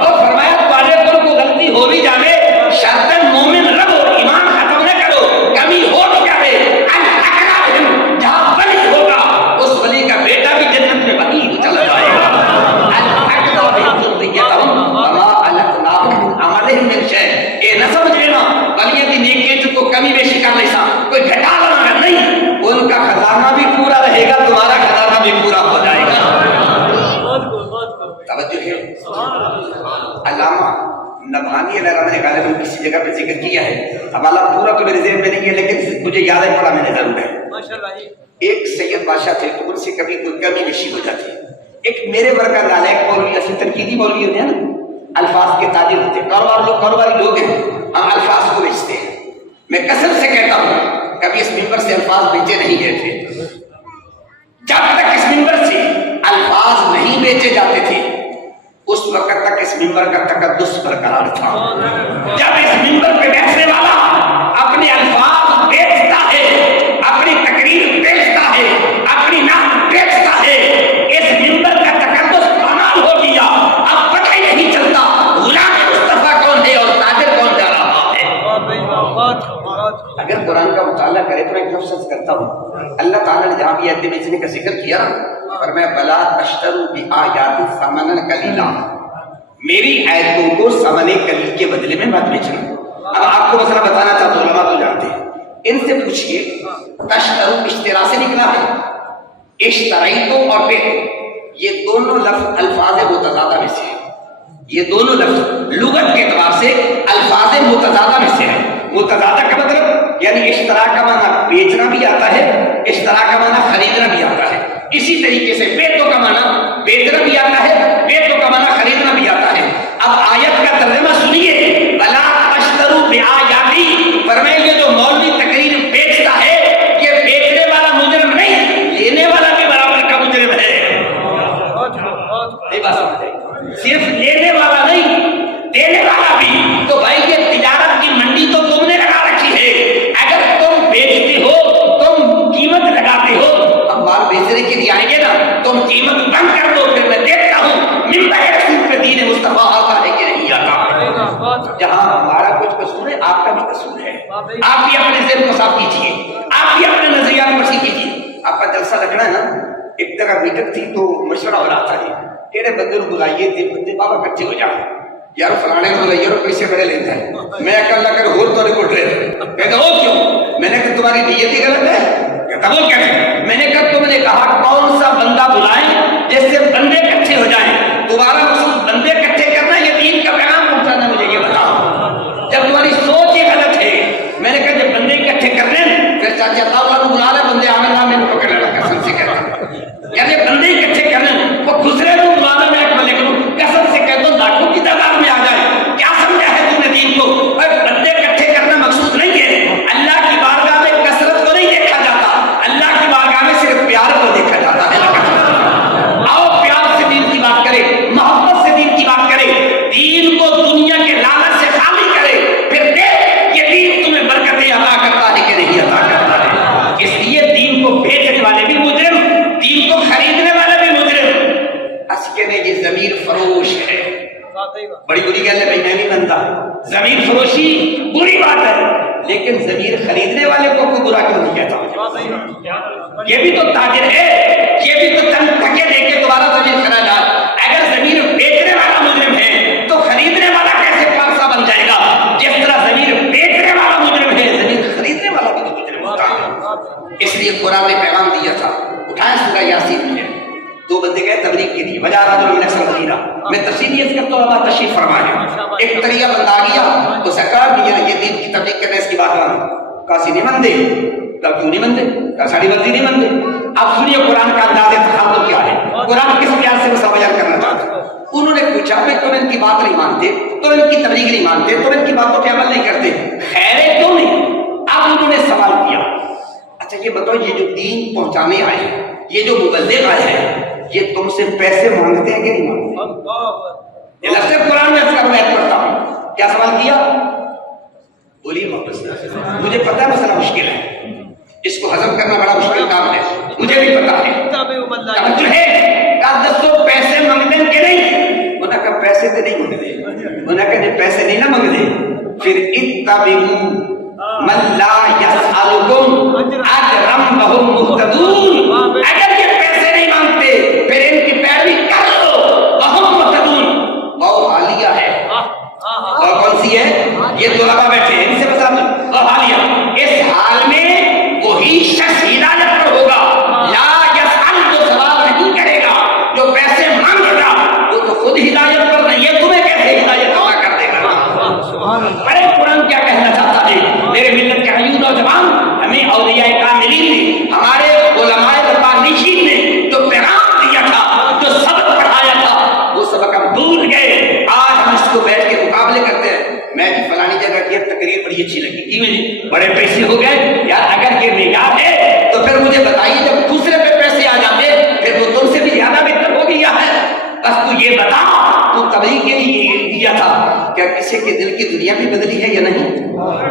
اور فرمایا تمہارے تم کو غلطی ہو بھی جائے شرطاً مومن رہو ایمان ختم نہ کرو کمی ہو بھی جائے الحقنا بهم جہاں ولی ہوگا اس ولی کا بیٹا بھی جنت میں ولی چلا جائے گا الحقنا بهم ذریتهم وما الحقناهم من عملهم من شيء یہ نہ سمجھ لینا ولیوں کی نیکی جو کو کمی بیشی کر لیسا کوئی گھٹا لگا نہیں ان کا خزانہ بھی پورا رہے گا تمہارا خزانہ بھی پورا ہو جائے گا توجہ ہے علامہ نبھانی علیہ رحمہ نے غالباً کسی جگہ پہ ذکر کیا ہے حوالہ پورا تو میرے ذہن میں نہیں ہے لیکن مجھے یاد ہے پڑا میں نے ضرور ہے ایک سید بادشاہ تھے تو ان سے کبھی کوئی کمی بیشی ہو جاتی ایک میرے ورگا نالائق مولوی ایسی تنقیدی مولوی ہوتے ہیں نا الفاظ کے تاجر ہوتے ہیں کاروباری لوگ ہیں ہم الفاظ کو بیچتے ہیں میں قسم سے کہتا ہوں کبھی اس ممبر سے الفاظ بیچے نہیں گئے تھے جب تک اس ممبر سے الفاظ نہیں بیچے جاتے تھے اس وقت تک اس ممبر کا تقدس برقرار تھا جب اس ممبر پہ بیٹھنے والا اپنے الفاظ بیچتا ہے اپنی تقریر بیچتا ہے اپنی نام بیچتا ہے اس ممبر کا تقدس پامال ہو گیا اب پتہ ہی نہیں چلتا غلام مصطفیٰ کون ہے اور تاجر کون جا رہا ہے اگر قرآن کا مطالعہ کرے تو میں ایک لفظ کرتا ہوں اللہ تعالیٰ نے جہاں بھی آیت بیچنے کا ذکر کیا فرمایا بلا تشتروا بآیاتی ثمنا قلیلا میری آیتوں کو ثمن قلیل کے بدلے میں مت بیچنا اب آپ کو مسئلہ بتانا چاہتا ہوں علماء تو جانتے ہیں ان سے پوچھئے تشترو اشترا سے نکلا ہے اشتریتو اور بیعتو یہ دونوں لفظ الفاظ متضادہ میں سے ہیں یہ دونوں لفظ لغت کے اعتبار سے الفاظ متضادہ میں سے ہیں متضادہ کا مطلب یعنی اشترا کا معنی بیچنا بھی آتا ہے اشترا کا معنی خریدنا بھی آتا ہے اسی طریقے سے بیعتو کا معنی بیچنا بھی آتا ہے بیعتو کا معنی خریدنا بھی آتا ہے اب آیت کا ترجمہ سنیے، ولا تشتروا بآیاتی، فرمائے یہ جو مولوی تقریر بیچتا ہے یہ بیچنے والا مجرم نہیں، لینے والا بھی برابر کا مجرم ہے۔ صرف لینے والا نہیں، دینے والا بھی۔ تو بھائی یہ تجارت کی منڈی تو تم نے لگا رکھی ہے، اگر تم بیچتے ہو تم قیمت لگاتے ہو، اب مال بیچنے کے لیے آئیں گے نا، تم قیمت بند کر دو، پھر میں دیکھتا ہوں ممبر رسول پہ دین مصطفیٰ آتا ہے کہ نہیں آتا۔ جہاں ہمارا کچھ قصور ہے آپ کا بھی قصور ہے، آپ بھی اپنے ذہن کو صاف کیجیے، آپ بھی اپنے نظریات پر کیجیے۔ آپ کا جلسہ رکھنا ہے نا، ایک جگہ میٹنگ تھی تو مشورہ ہو رہا تھا، کہڑے بندے کو بلائیے تے بندے بابا کٹھے ہو جائیں، یار فلانے کو بلائیے اور پیسے بڑے لیتا ہے، میں اکلا کر ہور تو نہیں کٹ رہے، کہتا وہ کیوں؟ میں نے کہا تمہاری نیت ہی غلط ہے، کہتا وہ کیسے؟ میں نے کہا تم نے کہا کون سا بندہ بلائیں جس سے بندے کٹھے ہو جائیں، تمہارا مقصود بندے کٹھے کرنا یا دین کا پیغام پہنچانا، مجھے یہ بتاؤ۔ جب تمہاری سوچ ہی غلط ہے، میں نے کہا جب بندے اکٹھے کر لیں پھر چاچا تاؤ بلا لے، بندے آمن نام ان کو پکڑ لینا، قسم سے کہتا ہوں، یعنی بندے اکٹھے کر لیں، وہ گزرے تو بلانا میں ایک ملک لوں، قسم سے کہتا ہوں لاکھوں کی تعداد میں آ جائے، کیا سمجھا ہے تم نے دین کو؟ بندے اکٹھے کرنا مقصود نہیں ہے، اللہ کی بارگاہ میں کثرت کو نہیں دیکھا جاتا، اللہ کی بارگاہ میں صرف پیار کو دیکھا جاتا ہے۔ آؤ پیار سے دین کی بات کرے، محبت سے دین کی بات کرے، دین کو دنیا کے لالچ سے خالی کرے، پھر دیکھ یہ دین تمہیں برکتیں عطا کرتا ہے کہ نہیں عطا کرتا ہے۔ اس لیے دین کو بیچنے والے بھی مجرم، دین کو خریدنے والے بھی مجرم۔ اصل میں یہ ضمیر فروش ہے، بڑی بری گل ہے بھائی، میں نہیں مانتا ضمیر فروشی بری بات ہے، لیکن ضمیر خریدنے والے کو کوئی برا کیوں نہیں کہتا؟ یہ بھی تو تاجر ہے، یہ بھی تو تن دھکے دے کے دوبارہ ضمیر خریدا۔ اگر ضمیر بیچنے والا مجرم ہے تو خریدنے والا کیسے پارسا بن جائے گا؟ جس طرح ضمیر بیچنے والا مجرم ہے، ضمیر خریدنے والا بھی تو مجرم ہوتا ہے۔ اس لیے قرآن نے پیغام دیا تھا، اٹھائیں سورہ یاسین میں، دو بندے گئے تبلیغ کے لیے، وجہ رجل من اقصى المدینہ، میں تفصیل یہ کرتا ہوں، آپ تشریف فرمائیں۔ ایک طریقہ بندہ آ گیا تو سرکار دیا یہ دین کی تبلیغ کرنے اس کی بات مانو، کاسی نہیں مندے، کیوں نہیں مندے؟ کا ساڑی ورزی نہیں مندے۔ اب سنیے قرآن کا انداز تخاطب کیا ہے، قرآن کس پیار سے مسئلہ بیان کرنا چاہتا ہے۔ انہوں نے پوچھا کہ تم ان کی بات نہیں مانتے، تم ان کی تبلیغ نہیں مانتے، تم ان کی باتوں پہ عمل نہیں کرتے، خیر کیوں نہیں؟ اب انہوں نے سوال کیا، اچھا یہ بتاؤ یہ جو دین پہنچانے آئے ہیں، یہ جو مبلغ آئے ہیں، یہ تم سے پیسے مانگتے ہیں کہ نہیں مانگتے؟ یہ لفظ قرآن میں اذکر میں پڑھتا ہوں، کیا سوال کیا؟ بولیے محمد صاحب، مجھے پتا ہے مسئلہ مشکل ہے، اس کو ہضم کرنا بڑا مشکل کام ہے، مجھے بھی پتا ہے، توجہ ہے، کہا دسو پیسے مانگتے ہیں کہ نہیں؟ انہوں نے کہا پیسے تو نہیں مانگتے، انہوں نے کہا جب پیسے نہیں نہ مانگتے پھر اتبعوا من لا یسألکم اجرا وہم مہتدون، اگر یہ پیسے نہیں مانگتے پھر ان کی پیروی کر لو، وہم مہتدون۔ وہ حالیہ ہے، اور کون سی ہے؟ یہ طلباء بیٹھے ہیں، ان سے بتا دوں، وہ حالیہ، اس حال میں وہی شخص ہدایت پر ہوگا، لا یسأل، جو سوال نہیں کرے گا، جو پیسے مانگے گا، وہ تو خود ہدایت پر نہیں ہے، تمہیں کیسے ہدایت عطا کر دے گا؟ بڑے قرآن کیا کہنا چاہتا ہے؟ میرے ملت کے حیون نوجوان، ہمیں اولیاء کاملین نے، ہمارے علماء ربانیین نے جو پیغام دیا تھا، جو سبق پڑھایا تھا، وہ سبق ہم بھول گئے۔ آج ہم اس کو بیٹھ کے مقابلے کرتے ہیں، میں بھی فلانی جگہ کی تقریر بڑی اچھی لگی تھی، مجھے بڑے پیسے ہو گئے، یار اگر یہ معیار ہے تو پھر مجھے بتائیے جب دوسرے پہ پیسے آ جاتے پھر وہ تم سے بھی زیادہ بہتر ہو گیا ہے۔ بس تو یہ بتا، تو تبلیغ کے لیے دیا تھا، کیا کسی کے دل کی دنیا بھی بدلی ہے یا نہیں؟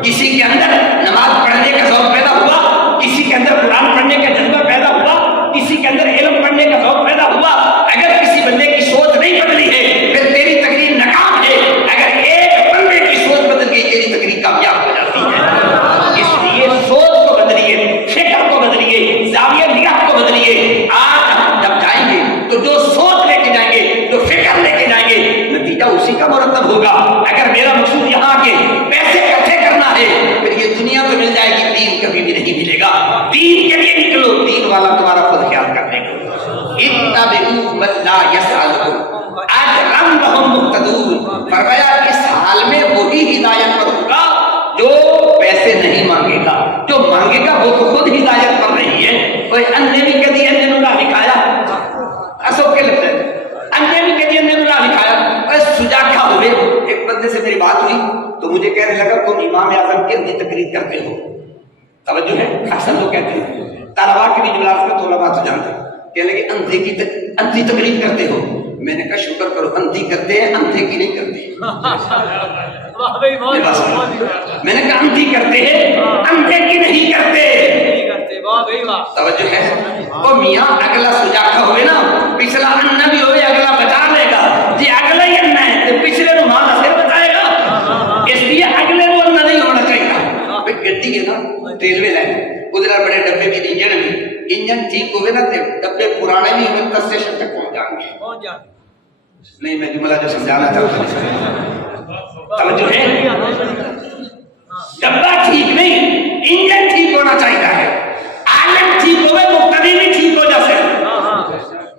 کسی کے اندر نماز پڑھنے کا ذوق پیدا ہوا، کسی کے اندر قرآن پڑھنے کا جذبہ پیدا ہوا، کسی کے اندر علم پڑھنے کا ذوق پیدا ہوا؟ اگر کسی بندے کی سوچ نہیں بدلی ہے پھر تیری تقریر ناکام ہے، اگر ایک بندے کی سوچ بدل گئی تیری تقریر کامیاب ہو جاتی ہے۔ اس لیے سوچ کو بدلیے، فکر کو بدلیے، زاویہ نگاہ کو بدلیے۔ آج ہم جب جائیں گے تو جو سوچ لے کے جائیں گے، جو فکر لے کے جائیں گے، نتیجہ اسی کا مرتب ہوگا۔ اگر میرا مقصود یہاں کے پیسے اکٹھے کرنا ہے پھر یہ دنیا تو مل جائے گی، دین کبھی بھی نہیں ملے گا۔ دین کے لیے نکلو، دین والا تمہارا خود خیال کر لے گا۔ اتبعوا من لا یسألکم اجرا وہم مہتدون، فرمایا اس حال میں وہی ہدایت پر ہوگا جو پیسے نہیں مانگے گا، جو مانگے گا وہ تو خود ہدایت پر نہیں ہے۔ کوئی اندھے بھی کہتی ہے اندھے نورا دکھایا، اصل کے لگتا ہے اندھے بھی کہتی ہے اندھے نورا دکھایا، سجاکھا ہوئے قرآن کی اندھی تقریر کرتے ہو. توجہ ہے, اکثر لوگ کہتے ہیں طلبا کے بھی جملات میں طلبا تو جانتے ہیں کہ لگے اندھی تقریر کرتے ہو. میں نے کہا شکر کرو اندھی کرتے ہیں, اندھے کی نہیں کرتے. میں نے کہا اندھی کرتے ہیں, اندھے کی نہیں کرتے. توجہ ہے. وہ میاں اگلا سجاکھا ہوئے نا, پچھلا انا بھی ہوئے اگلا بچا لے گا. جی اگلا ہی انا ہے تو پچھلے کو ماں سے بچائے گا, اس لیے اگلے کو انا نہیں ہونا چاہیے. گڈی ہے نا ریلوے لائن, ادھر بڑے ڈبے بھی انجن بھی, انجن ٹھیک ہوئے نا ڈبے پرانے بھی ہوئے 10 اسٹیشن تک پہنچ جائیں گے. نہیں میں جملہ جو سمجھانا چاہتا ہوں توجہ ہے, ڈبہ ٹھیک نہیں, انجن ٹھیک ہونا چاہیے ہے. عالم ٹھیک ہوئے مقتدی بھی ٹھیک ہو جاسے,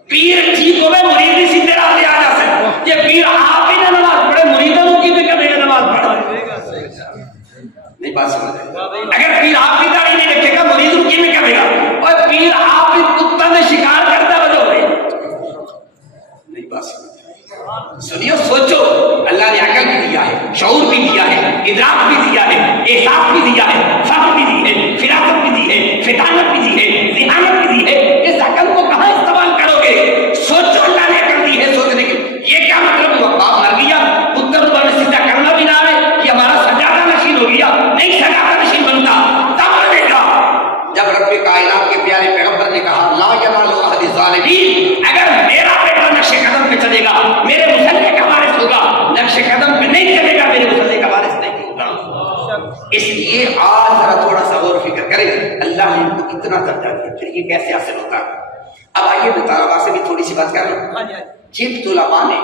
پیر ٹھیک ہوئے مرید بھی سیدھے راستے آ جاسے. یہ پیر آپ ہی نہ نماز پڑھے مریدوں کی بھی کبھی نماز پڑھا نہیں. بات سمجھ اگر پیر آپ کی داڑھی نہیں رکھے گا مریدوں کی بھی کرے گا, اور پیر آپ ہی کتا میں شکار کرتا وجہ ہوئے نہیں. بات سمجھ سنیو, سوچو, اللہ نے عقل بھی دیا ہے, شعور بھی دیا ہے, ادراک بھی دیا ہے, احساس بھی دیا ہے, فہم بھی دی ہے, فراست بھی دی ہے, فطانت بھی دی ہے, ذہانت بھی دی ہے. اس عقل کو کہاں استعمال کرو گے؟ سوچو, اللہ نے عقل دی ہے سوچنے کی. یہ کیا مطلب ہوا باپ مر گیا پتر دوبارہ سیدھا کرنا بھی نہ آئے, یہ ہمارا سجادہ نشین ہو گیا, نہیں سجادہ نشین بنتا تب بنے گا جب رب کائنات کے پیارے پیغمبر نے کہا لا ینال عہد الظالمین. اگر میرا بیٹا نقش قدم پہ چلے گا میرے مسلے کا وارث ہوگا, نقش قدم پہ نہیں چلے گا میرے مسلے کا وارث نہیں ہوگا. اس لیے آج ذرا تھوڑا سا غور فکر کریں, اللہ نے ان کو اتنا درجہ دیا, پھر یہ کیسے حاصل ہوتا ہے. اب آئیے میں طلبا سے بھی تھوڑی سی بات کر رہا ہوں. جن طلبا نے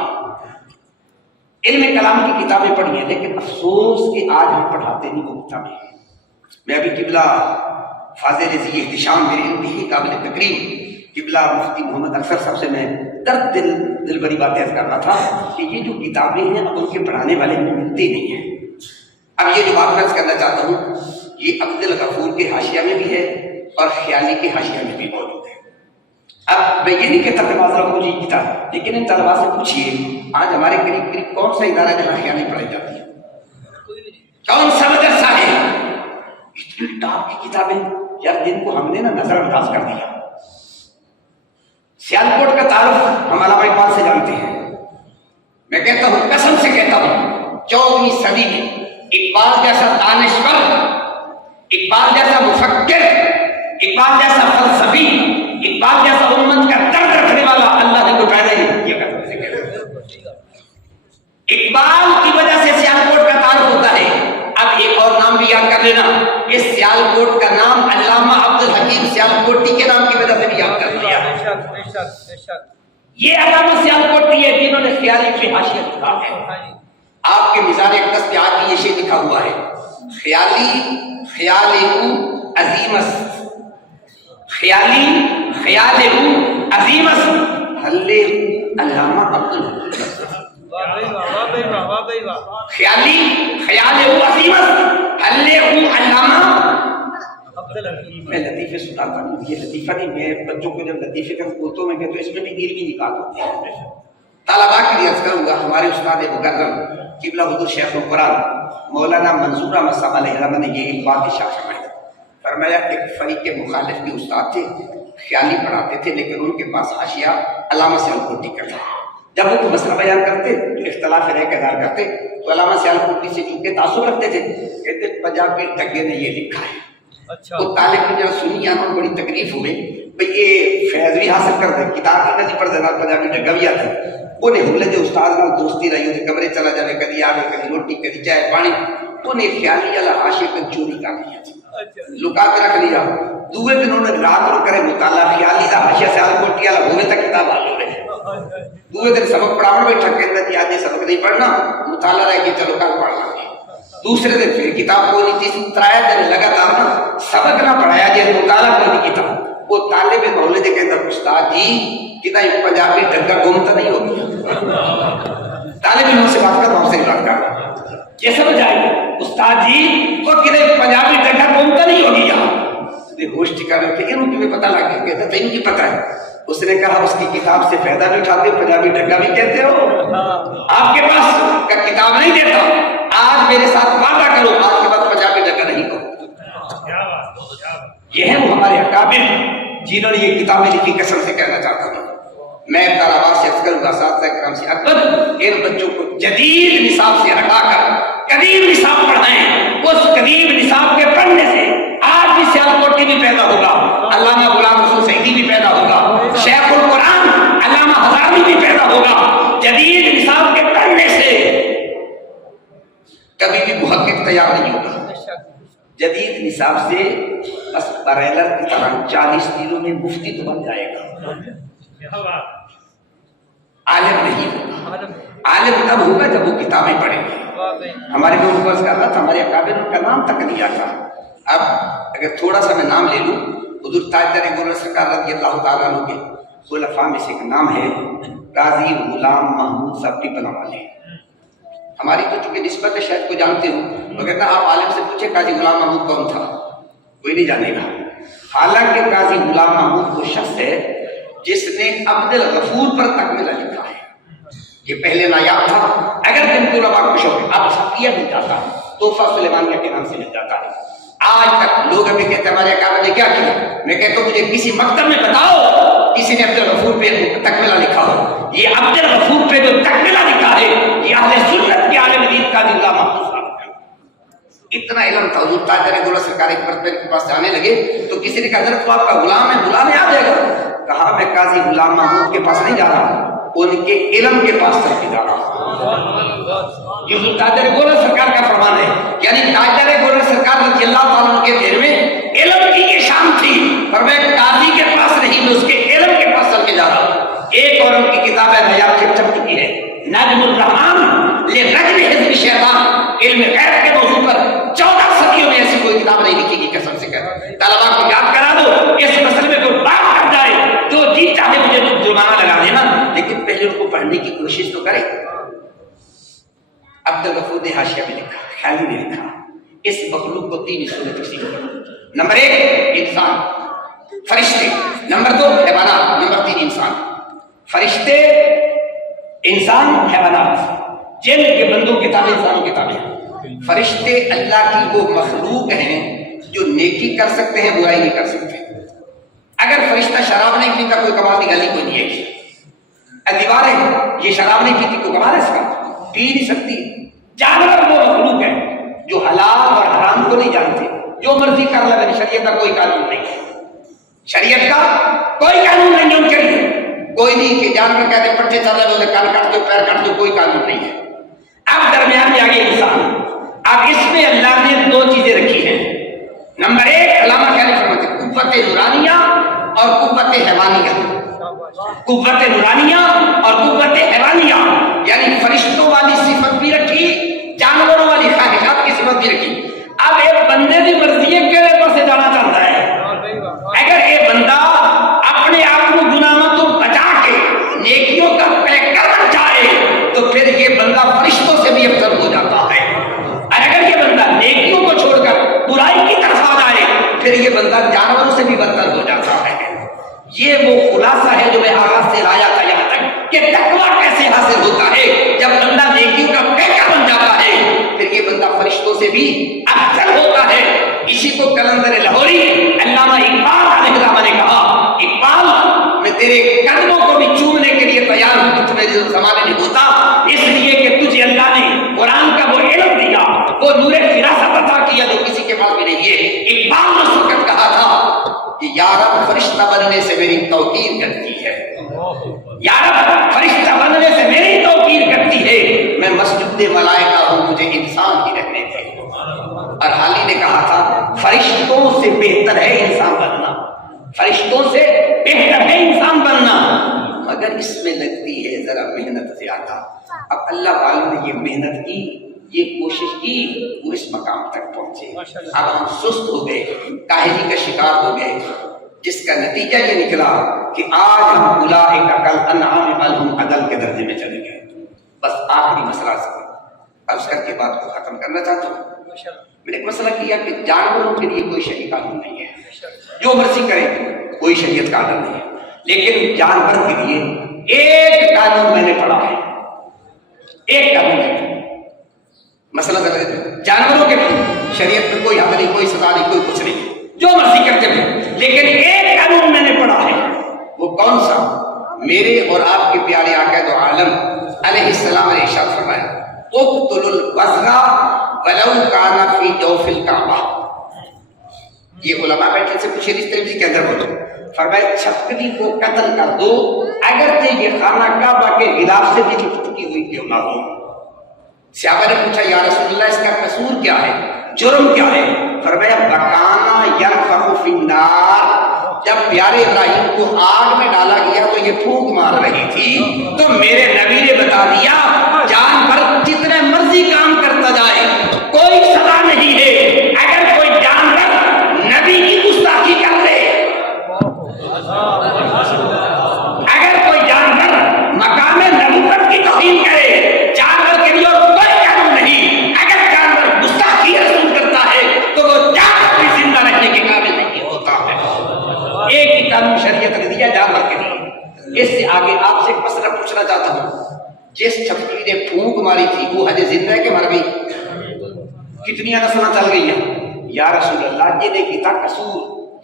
علم کلام کی کتابیں پڑھی ہیں لیکن افسوس کہ آج ہم پڑھاتے نہیں وہ کتابیں. میں ابھی قبلہ فاضل ذی احتشام میرے انتہائی قابل تکریم قبلہ مفتی محمد اکثر صاحب سے میں درد دل بری باتیں کر رہا تھا کہ یہ جو کتابیں ہیں اب ان کے پڑھانے والے ملتے نہیں ہیں. اب یہ جو بات میں کرنا چاہتا ہوں یہ عبد الغفور کے حاشیہ میں بھی ہے اور خیالی کے حاشیہ میں بھی موجود ہے. اب میں یہ نہیں کہتا کہ معذرت مجھے یہ کتاب, لیکن ان طلبا سے پوچھیے آج ہمارے قریب قریب کون سا ادارہ جہاں خیالی پڑھائی جاتی ہے, کون سا مدرسہ ہے؟ اتنی ٹاپ کی کتابیں یار جن کو ہم نے نا نظر انداز کر دیا. سیالکوٹ کا تعارف ہم علامہ اقبال سے جانتے ہیں. میں کہتا ہوں قسم سے کہتا ہوں 14ویں صدی میں اقبال جیسا دانشور, اقبال جیسا مفکر, اقبال جیسا فلسفی, اقبال جیسا امت کا درد رکھنے والا اللہ نے کوئی پیدا نہیں کیا. قسم سے کہتا ہوں اقبال کی وجہ سے سیالکوٹ کا تعارف ہوتا ہے. اب ایک اور نام بھی یاد کر لینا, اس سیالکوٹ کا نام علامہ عبد الحکیم سیالکوٹی کے نام کی وجہ سے بھی یاد کر لیا. یہ علامہ سیالکوٹی ہے جنہوں نے خیالی کی حاشیہ لکھا ہے. آپ کے مزار اقدس پہ آج یہ شعر لکھا ہوا ہے, خیالی خیالہ عظیمس, خیالی خیالہ عظیمس حلے علامہ عبد الحکیم. خیالی خیالہ عظیمس حلے علامہ. میں لطیفے سناتا ہوں, یہ لطیفہ نہیں, میں بچوں کو جب لطیفے کا بولتا ہوں میں کہتا ہوں اس میں بھی علمی نکات ہوتے ہیں. طلباء کے لیے عرض کروں گا, ہمارے استاد مکرم قبلہ حضور شیخ القرآن مولانا منظور احمد صاحب علیہ الرحمہ نے یہ ایک بات ارشاد فرمائی. فرمایا ایک فریق کے مخالف کے استاد تھے, خیالی پڑھاتے تھے لیکن ان کے پاس حاشیہ علامہ سیالکوٹی کا تھا. جب وہ کوئی مسئلہ بیان کرتے اختلاف رائے کا اظہار کرتے تو علامہ سیالکوٹی سے ان کے تعصب رکھتے تھے, کہتے پنجابی ڈگے نے یہ لکھا ہے. وہ طالب نے جب سنی آنا بڑی تکلیف ہوئی, بھئی یہ فیض بھی حاصل کر دے, کتاب بھی نہیں پڑھ دینا, پنجابی ڈگا بھی آتا ہے. انہیں حملے جو استاد نال دوستی رہی ہوتی, کمرے چلا جائے, کدی آوے, کدی روٹی, کدی چائے پانی, انہیں خیالی والا حاشیہ کو چوری کر لیا, لکا کے رکھ لیا. دوسرے دن انہوں نے رات کو کرے مطالعہ خیالی دا حاشیہ سیالکوٹی والا ہوئے تک کتاب آ لے. دوسرے دن سبق پڑھاؤ بیٹھا, کہتا جی آج یہ سبق نہیں پڑھنا, مطالعہ رہ کے چلو کل پڑھ لیں گے. دوسرے دن پھر کتاب کو نہیں تھی, ترایا دن لگاتار نا سبق نہ پڑھایا جائے, مطالعہ کو نہیں کتاب. وہ طالب محلے کے کہتا استاد جی کتا پنجابی ڈگا گمتا نہیں ہو گیا. طالب علم سے بات کر رہا ہوں, سے بات کر رہا ہوں, یہ سمجھ آئے استاد جی وہ کتا پنجابی ڈگا گمتا نہیں ہو گیا. ہوش ٹھکانے کے انہوں تمہیں پتہ لگ گیا, کہتا تین کی پتہ ہے. اس نے کہا اس کی کتاب سے فائدہ بھی اٹھاتے, پنجابی ڈگا بھی کہتے ہو, آپ کے پاس کتاب نہیں دیتا, آج میرے ساتھ وعدہ کرو آج کے بعد پنجابی ڈگا یہ ہیں وہ ہمارے اکابر جنہوں نے یہ کتابیں لکھی. قسم سے کہنا چاہتا ہوں میں طلباء سے عرض کروں گا، اساتذہ کرام سے، اکبر ان بچوں کو جدید نصاب سے ہٹا کر قدیم نصاب پڑھائیں. اس قدیم نصاب کے پڑھنے سے آج بھی سیالکوٹ بھی پیدا ہوگا، علامہ غلام رسول سعیدی بھی پیدا ہوگا، شیخ القرآن علامہ ہزاروی بھی پیدا ہوگا. جدید نصاب کے پڑھنے سے کبھی بھی محقق تیار نہیں ہوگا. جدید نصاب سے بس بریلر کی طرح 40 دنوں میں مفتی تو بن جائے گا، عالم نہیں ہوگا. عالم تب ہوگا جب وہ کتابیں پڑھیں گے. ہمارے میں ان کو عرض کر رہا تھا، ہمارے اکابر کا نام تک نہیں آتا. اب اگر تھوڑا سا میں نام لے لوں، حضور تاجدار گورنر سرکار رضی اللہ تعالیٰ عنہ کے خلفاء میں سے ایک نام ہے قاضی غلام محمود صاحب ٹپنا والے. ہماری تو چونکہ نسبت ہے شاید کو جانتے ہو، مگر آپ عالم سے پوچھے قاضی غلام محمود کون تھا، کوئی نہیں جانے گا. حالانکہ قاضی غلام محمود وہ شخص ہے جس نے عبد الغفور پر تکملہ لکھا ہے. یہ پہلے نایاب تھا، اگر تم کو علماء کو شوق اب سبقیہ مل جاتا، تحفہ سلیمانیہ کے نام سے مل جاتا ہے. آج تک لوگ ابھی کہتے ہیں ہمارے اکابر نے کیا کیا. میں کہتا ہوں مجھے کسی مکتب میں بتاؤ کسی نے عبد الغفور پہ تکملہ لکھا ہو. یہ عبد الغفور پہ جو تکملہ لکھا ہے یہ اہل سنت کے عالم دین کا غلام محمود صاحب ہے. اتنا علم تھا. حضور تاجدار گورنر سرکار ایک مرتبہ کے پاس جانے لگے تو کسی نے کہا حضرت وہ آپ کا غلام ہے، بلانے آ جائے گا. کہا میں قاضی غلام محمود کے پاس نہیں جا رہا، ان کے علم کے پاس چل کے جا رہا ہوں. یہ حضور تاجدار گورنر سرکار کا فرمان ہے. یعنی تاجدار گورنر سرکار رضی اللہ تعالیٰ عنہ کے دیر میں علم کی یہ شان تھی، پر میں قاضی کے پاس نہیں، میں اس کے علم کے پاس چل کے جا رہا ہوں. ایک اور ان کی کتاب ہے نایاب چھپ چکی ہے، نجم الرحمان لرجم حزب شیطان. علم غیب کے موضوع پر 14 صدیوں میں ایسی کوئی کتاب نہیں لکھی گی. قسم سے کہتا ہوں طلبا کو یاد کرا دو، اس مسئلے میں کوئی بات کر جائے جو جی چاہے مجھے جرمانہ لگا دینا، لیکن پہلے ان کو پڑھنے کی کوشش تو کرے. عبد الغفور نے حاشیہ میں لکھا، خیالی نے لکھا، اس مخلوق کو 3 حصوں میں تقسیم کرو. نمبر 1 انسان فرشتے، نمبر 2 حیوانات، نمبر 3 انسان. فرشتے، انسان، حیوانات، جن کے بندوں کے تابع انسانوں کے تابع. فرشتے اللہ کی وہ مخلوق ہیں جو نیکی کر سکتے ہیں، برائی نہیں کر سکتے. اگر فرشتہ شراب نہیں پیتا کوئی کمال کی گلی کوئی نہیں ہے. دیواریں یہ شراب نہیں پیتی کوئی کمال ہے اس کا، پی نہیں سکتی. جانور وہ مخلوق ہے جو حلال اور حرام کو نہیں جانتے، جو مرضی کر لگے. شریعت کا کوئی قانون نہیں ہے، شریعت کا کوئی قانون نہیں ہے ان کے لیے. کوئی نہیں کہ جانور کہتے پٹھے چل رہے کان کاٹ دو پیر کاٹ دو، کوئی قانون نہیں ہے. اب درمیان میں آگے انسان. اب اس میں اللہ نے 2 چیزیں رکھی ہیں. نمبر 1 علامہ کیا فرماتے ہیں قوت نورانیہ اور قوت حیوانیہ. قوت نورانیہ اور قوت حیوانیہ یعنی فرشتوں والی صفت بھی رکھی، جانوروں والی خواہشات کی صفت بھی رکھی. اب ایک بندے کی مرضی ہے کہڑے پاسے جانا چاہتا ہے. اگر ایک بندہ اپنے آپ کو گناہوں تو بچا کے نیکیوں کا پیکر بن جائے تو پھر یہ بندہ فرشتوں سے بھی افضل ہو جاتا ہے. اور اگر یہ بندہ نیکیوں کو چھوڑ کر برائی کی طرف آ جائے پھر یہ بندہ جانوروں سے بھی بدتر ہو جاتا ہے. یہ وہ خلاصہ ہے جو میں آغاز سے لایا تھا یہاں تک کہ تقویٰ کیسے حاصل ہوتا ہے. جب بندہ نیکیوں کا پیکر بن جاتا ہے پھر یہ بندہ فرشتوں سے بھی افضل ہوتا ہے. اسی کو کلندر لاہوری علامہ اقبال علیہ السلام نے کہا، اقبال میں تیرے قدموں کو بھی چومنے کے لیے تیار ہوں، تو تمہیں زمانے نہیں ہوتا اس لیے کہ تجھے اللہ نے قرآن کا وہ علم دیا، وہ نور فراست عطا کیا جو کسی کے پاس بھی نہیں ہے. اقبال نے اس وقت کہا تھا کہ یا رب فرشتہ بننے سے میری توقیر کرتی ہے، یا رب فرشتہ بننے سے میری توقیر کرتی ہے، میں مسجد ملائکہ ہوں مجھے انسان ہی رہنے دے. اور حالی نے کہا تھا فرشتوں سے بہتر ہے انسان بننا، فرشتوں سے بہتر ہے انسان بننا، مگر اس میں لگتی ہے ذرا محنت زیادہ. اب اللہ والوں نے یہ محنت کی، یہ کوشش کی، وہ اس مقام تک پہنچے. اب ہم سست ہو گئے، کاہلی کا شکار ہو گئے، جس کا نتیجہ یہ نکلا کہ آج ہم اولئک کالانعام بل ہم اضل کے درجے میں چلے گئے. بس آخری مسئلہ عرض کر کے بات کو ختم کرنا چاہتا ہوں. میں نے ایک مسئلہ کیا کہ جانوروں کے لیے کوئی شریعت قانون نہیں ہے، جو مرضی کرے کوئی شریعت قانون نہیں ہے، لیکن جانور کے لیے ایک قانون میں نے پڑھا ہے، ایک قانون ہے. مسئلہ جانوروں کے لیے شریعت میں کوئی حد نہیں، کوئی سزا نہیں، کوئی کچھ نہیں. جو مرضی کرتے ہیں، لیکن ایک قانون میں نے پڑھا ہے، وہ کون سا؟ میرے اور آپ کے پیارے آقا دو عالم علیہ السلام نے ارشاد فرمایا اقتلوا البغا ولو کان فی جوف الکعبہ. یہ علماء بیٹھے سے پوچھے اس ترمذی کے اندر بولو، فرمایا چھپکلی کو قتل کر دو اگرچہ یہ خانہ کعبہ کے غلاف سے بھی لپٹی ہوئی کیوں نہ ہو. صحابہ نے پوچھا یا رسول اللہ اس کا قصور کیا ہے، جرم کیا ہے؟ فرمایا بکانا ینفخ فی النار، جب پیارے ابراہیم کو آگ میں ڈالا گیا تو یہ پھونک مار رہی تھی، تو میرے نبی نے بتا دیا جانور جتنے مرضی کام کرتا جائے کوئی سزا نہیں ہے. اگر کوئی جانور نبی کی گستاخی کر لے، اگر کوئی جانور مقام نبوت کی توہین کرے، جانور کے لیے کوئی قانون نہیں. اگر جانور گستاخی رسول کرتا ہے تو وہ جانور بھی زندہ رہنے کے قابل نہیں ہوتا ہے. ایک ہی قانون شریعت نے دیا جانور کے لیے. اس سے آگے آپ سے ایک مسئلہ پوچھنا چاہتا ہوں، جس چھپکلی نے پھونک ماری تھی وہ حج زندہ ہے کہ مر گئی؟ کتنی نسلیں چل گئی ہیں؟ یا رسول اللہ یہ نہیں کیتا قصور،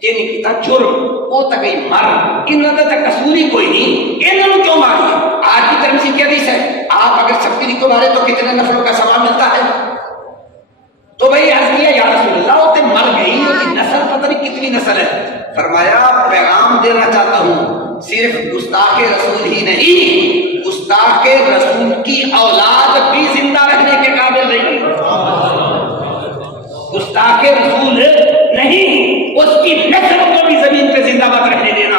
یہ نہیں کیتا جرم، وہ تک گئی مر، انہوں نے تک قصور ہی کوئی نہیں، انہوں نے کیوں ماری؟ آج کی ترمذی کی حدیث ہے آپ اگر چھپکلی کو مارے تو کتنے نسلوں کا ثواب ملتا ہے؟ تو بھائی عرض کیا یا رسول اللہ وہ تو مر گئی، اس کی نسل پتہ نہیں کتنی نسل ہے. فرمایا پیغام دینا چاہتا ہوں صرف گستاخ رسول ہی نہیں، گستاخ رسول کی اولاد بھی زندہ رہنے کے قابل نہیں. گستاخ رسول نہیں، اس کی نسل کو بھی زمین پہ زندہ باد رہنے دینا.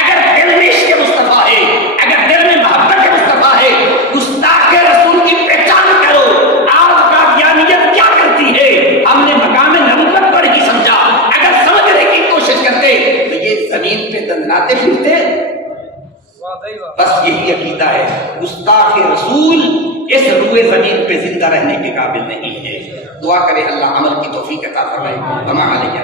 اگر دل میں عشق مصطفیٰ ہے، اگر دل میں محبت مصطفیٰ ہے، گستاخ رسول کی پہچان کرو. آپ کا قادیانیت کیا کرتی ہے ہم نے مقام نبوت پر ہی سمجھا. اگر سمجھنے کی کوشش کرتے تو یہ زمین پہ دندناتے پھرتے. بس یہی عقیدہ ہے، گستاخ رسول اس روئے زمین پہ زندہ رہنے کے قابل نہیں ہے. دعا کرے اللہ عمل کی توفیق عطا فرمائے. وما علیہ